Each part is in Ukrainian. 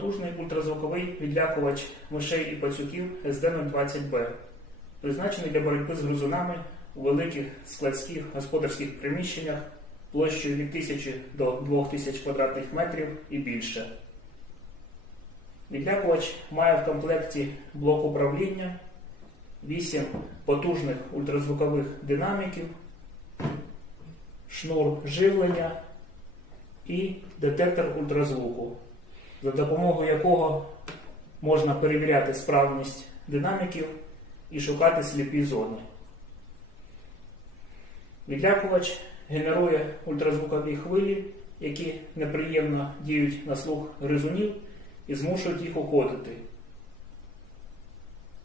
потужний ультразвуковий відлякувач мишей і пацюків СД-020Б, призначений для боротьби з гризунами у великих складських господарських приміщеннях площею від 1000 до 2000 квадратних метрів і більше. Відлякувач має в комплекті блок управління, 8 потужних ультразвукових динаміків, шнур живлення і детектор ультразвуку, за допомогою якого можна перевіряти справність динаміків і шукати сліпі зони. Відлякувач генерує ультразвукові хвилі, які неприємно діють на слух гризунів і змушують їх уходити.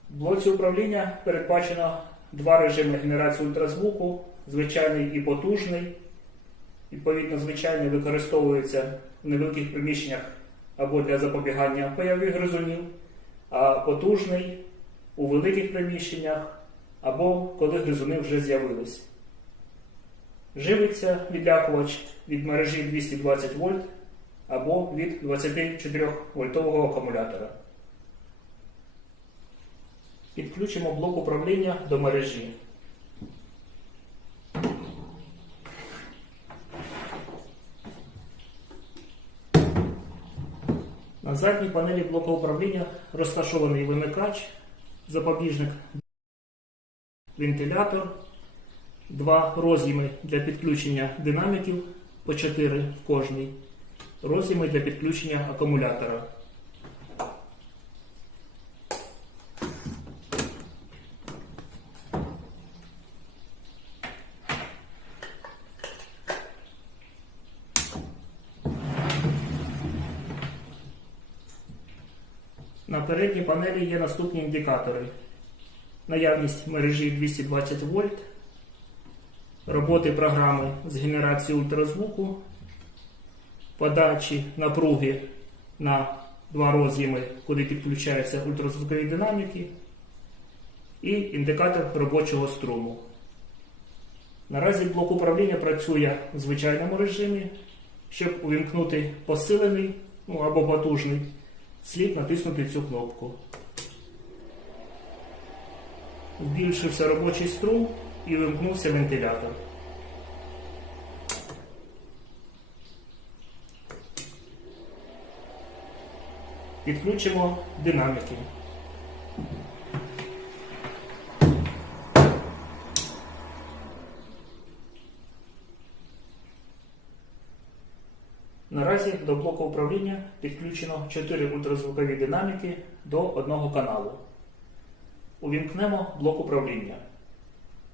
В блоці управління передбачено два режими генерації ультразвуку звичайний і потужний. Відповідно, звичайний використовується в невеликих приміщеннях або для запобігання появи гризунів, а потужний у великих приміщеннях або коли гризуни вже з'явились. Живиться відлякувач від мережі 220 вольт або від 24 вольтового акумулятора. Підключимо блок управління до мережі. На задній панелі блоку управління розташований вимикач, запобіжник, вентилятор, два роз'єми для підключення динаміків по 4 в кожній, роз'єми для підключення акумулятора. Передній панелі є наступні індикатори: наявність мережі 220 вольт, роботи програми з генерації ультразвуку, подачі напруги на два роз'єми, куди підключаються ультразвукові динаміки, і індикатор робочого струму. Наразі блок управління працює в звичайному режимі. Щоб увімкнути посилений ну, або потужний, слід натиснути цю кнопку. Збільшився робочий струм і вимкнувся вентилятор. Підключимо динаміки. Наразі до блоку управління підключено 4 ультразвукові динаміки до одного каналу. Увімкнемо блок управління.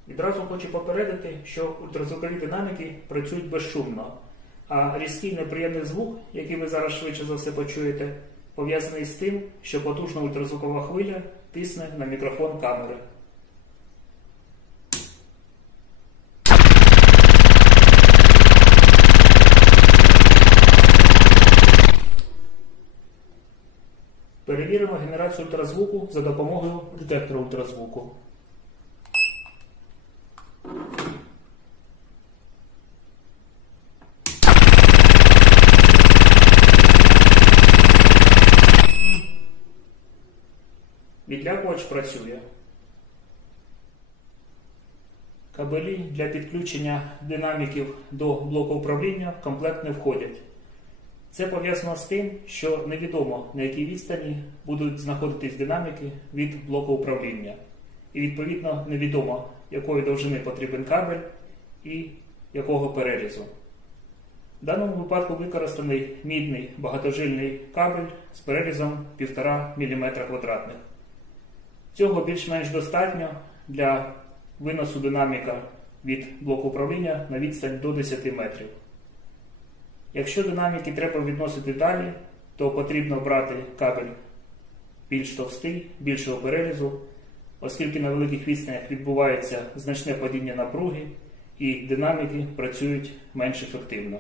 Відразу хочу попередити, що ультразвукові динаміки працюють безшумно, а різкий неприємний звук, який ви зараз швидше за все почуєте, пов'язаний з тим, що потужна ультразвукова хвиля тисне на мікрофон камери. Перевіримо генерацію ультразвуку за допомогою детектора ультразвуку. Відлякувач працює. Кабелі для підключення динаміків до блоку управління комплект не входять. Це пов'язано з тим, що невідомо на якій відстані будуть знаходитись динаміки від блоку управління. І відповідно невідомо, якої довжини потрібен кабель і якого перерізу. В даному випадку використаний мідний багатожильний кабель з перерізом 1,5 мм квадратних. Цього більш-менш достатньо для виносу динаміка від блоку управління на відстань до 10 метрів. Якщо динаміки треба відносити далі, то потрібно брати кабель більш товстий, більшого перерізу, оскільки на великих відстанях відбувається значне падіння напруги і динаміки працюють менш ефективно.